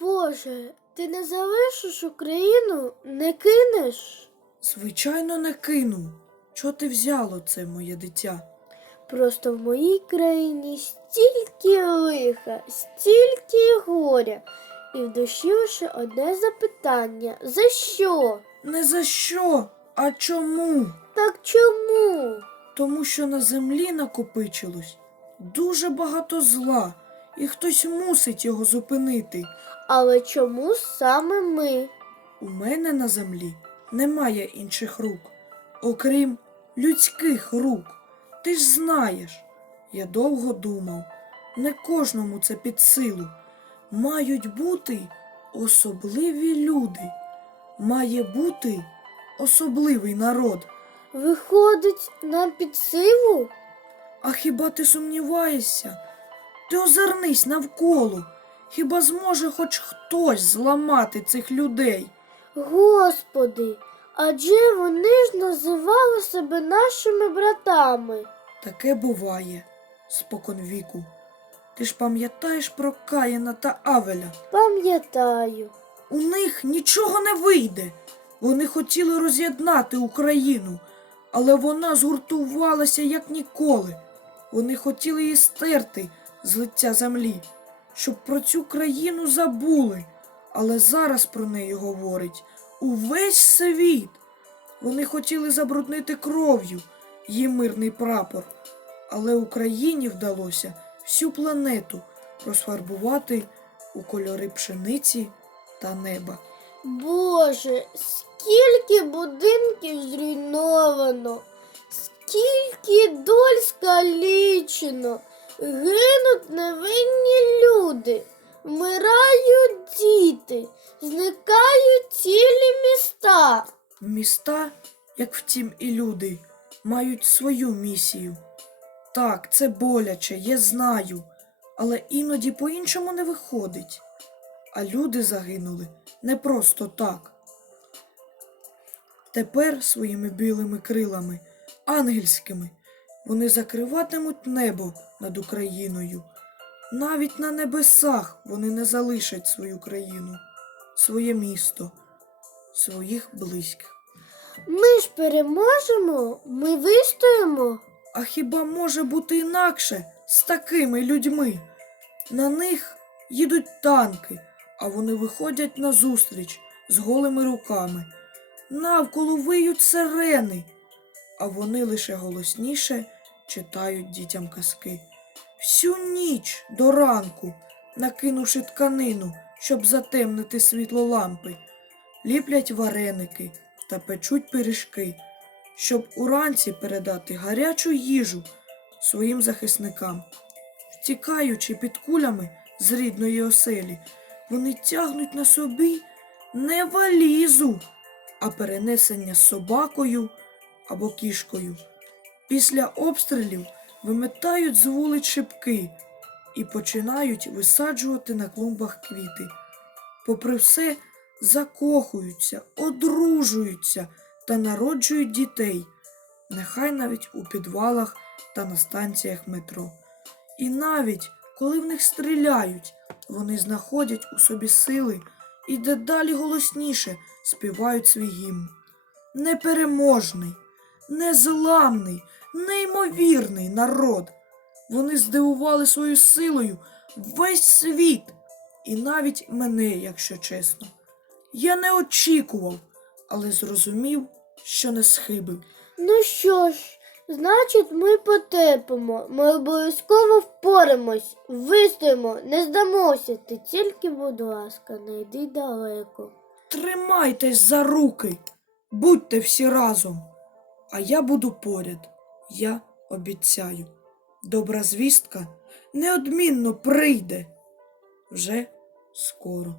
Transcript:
Боже, ти не залишиш Україну, не кинеш. Звичайно, не кину. Чого ти взяло це, моє дитя? Просто в моїй країні стільки лиха, стільки горя. І в душі лише одне запитання: за що? Не за що, а чому? Так чому? Тому що на землі накопичилось дуже багато зла, і хтось мусить його зупинити. Але чому саме ми? У мене на землі немає інших рук, окрім людських рук. Ти ж знаєш, я довго думав, не кожному це під силу. Мають бути особливі люди, має бути особливий народ. Виходить, нам під силу? А хіба ти сумніваєшся? Ти озирнись навколо. Хіба зможе хоч хтось зламати цих людей? Господи, адже вони ж називали себе нашими братами. Таке буває спокон віку. Ти ж пам'ятаєш про Каїна та Авеля? Пам'ятаю. У них нічого не вийде. Вони хотіли роз'єднати Україну, але вона згуртувалася як ніколи. Вони хотіли її стерти з лиця землі, щоб про цю країну забули. Але зараз про неї говорить увесь світ. Вони хотіли забруднити кров'ю її мирний прапор, але Україні вдалося всю планету розфарбувати у кольори пшениці та неба. Боже, скільки будинків зруйновано, скільки доль скалічено, гинуть невинні люди, вмирають діти, зникають цілі міста. Міста, як втім і люди, мають свою місію. Так, це боляче, я знаю, але іноді по-іншому не виходить. А люди загинули не просто так. Тепер своїми білими крилами, ангельськими, вони закриватимуть небо над Україною. Навіть на небесах вони не залишать свою країну, своє місто, своїх близьких. Ми ж переможемо, ми вистоїмо. А хіба може бути інакше з такими людьми? На них їдуть танки, а вони виходять назустріч з голими руками. Навколо виють сирени, а вони лише голосніше читають дітям казки. Всю ніч до ранку, накинувши тканину, щоб затемнити світло лампи, ліплять вареники та печуть пиріжки, щоб уранці передати гарячу їжу своїм захисникам. Втікаючи під кулями з рідної оселі, вони тягнуть на собі не валізу, а перенесення з собакою або кішкою. Після обстрілів вимитають з вулиць шибки і починають висаджувати на клумбах квіти. Попри все, закохуються, одружуються та народжують дітей, нехай навіть у підвалах та на станціях метро. І навіть коли в них стріляють, вони знаходять у собі сили і дедалі голосніше співають свій гімн. Непереможний, незламний, неймовірний народ. Вони здивували своєю силою весь світ, і навіть мене, якщо чесно. Я не очікував, але зрозумів, що не схибив. Ну що ж, значить, ми потерпимо, ми обов'язково впоримось, вистоїмо, не здамося. Ти тільки, будь ласка, не йди далеко. Тримайтесь за руки, будьте всі разом, а я буду поряд, я обіцяю. Добра звістка неодмінно прийде вже скоро.